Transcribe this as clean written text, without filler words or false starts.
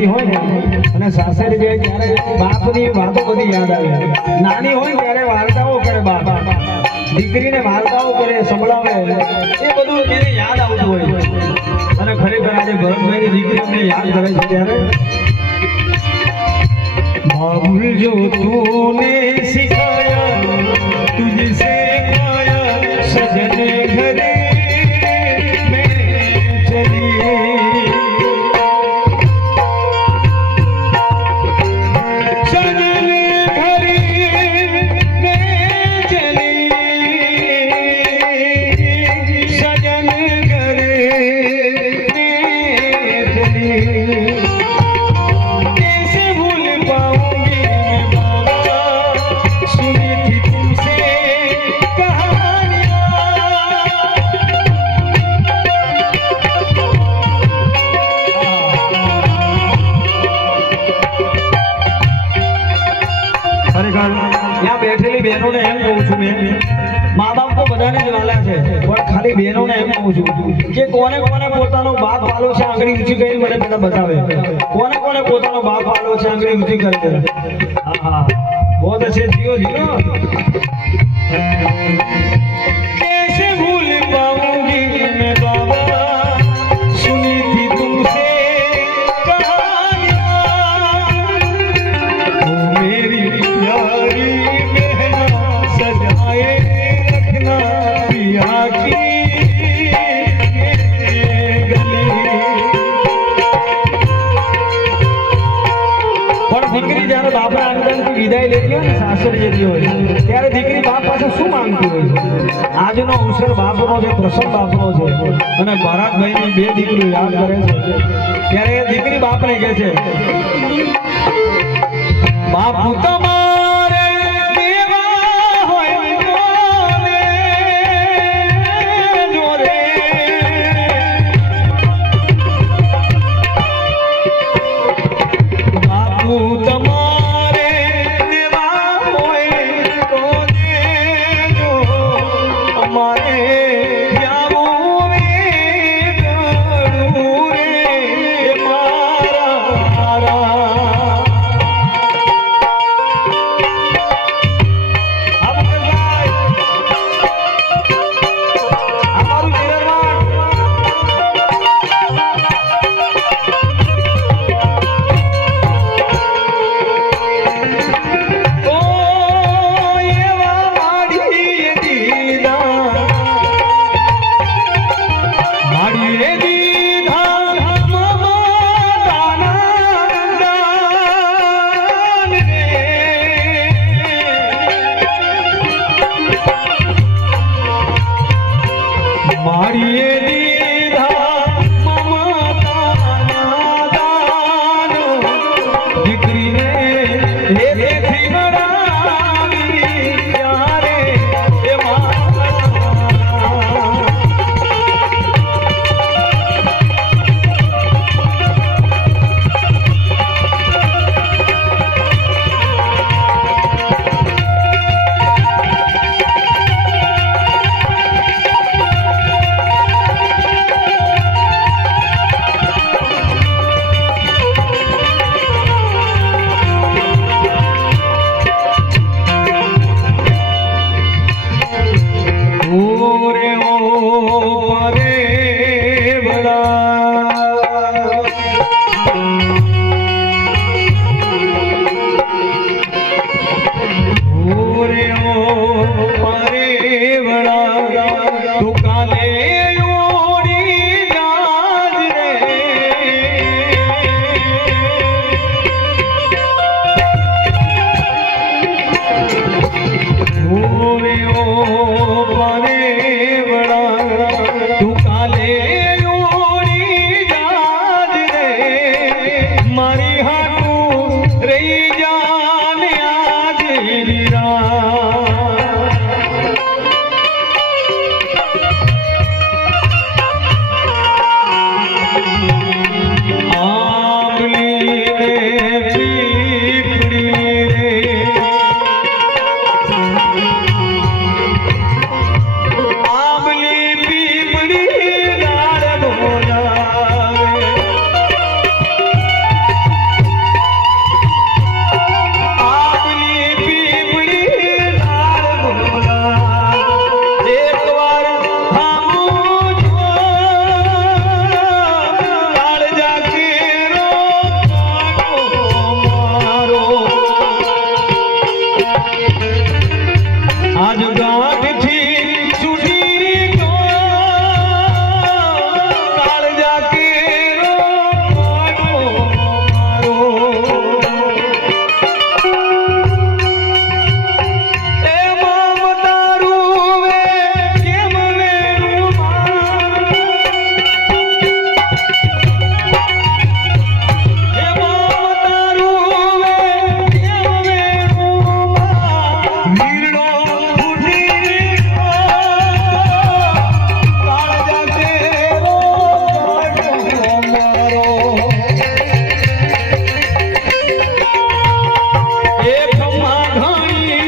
રહેતી હોય ને અને સાસરે જાય ત્યારે બાપની વાતો બધી યાદ આવે. નાની હોય ત્યારે વાર્તાઓ કરે બાપ, દીકરીને વાર્તાઓ કરે, સંભળાવે, એ બધું એને યાદ આવતું હોય. અને ખરેખર આજે ભરતભાઈની દીકરી અમને યાદ કરે છે ત્યારે बाबुल जो तूने सिखाया तुझसे पाया सजन घरे में चली सजन घरे में चली सजन घरे में चली यहाँ बैठेली बहनों ने एम कहूं छूं मैं, माँ बाप तो बधाने ज वाला है पण खाली बहनों ने एम कहूं छूं के कोने कोने पोतानो बाप वालो छे आंगળી ઊંચી કરીને મને પેલા બતાવે. कोने कोने पोतानो बाप वालो छे आंगળી ઊંચી करे. हां हां बहुत अच्छे जियो जियो. कैसे भूल पाऊंगी मैं बाबा सुनी थी तुमसे कहानियां ओ मेरी यारी દીકરી જ્યારે બાપના આંગણથી વિદાય લેતી હોય ને સાસરે જતી હોય ત્યારે દીકરી બાપ પાસે શું માંગતી હોય છે? આજનો અવસર બાપનો છે, પ્રસંગ બાપનો છે અને ભરતભાઈની બે દીકરીઓ યાદ કરે છે ત્યારે એ દીકરી બાપને કહે છે બાપુ તમારે દેવા હોય કોને જોરે બાપુ તમારે દેવા હોય તો દેજો અમારે જાવું રે ગળું રે મારા મારી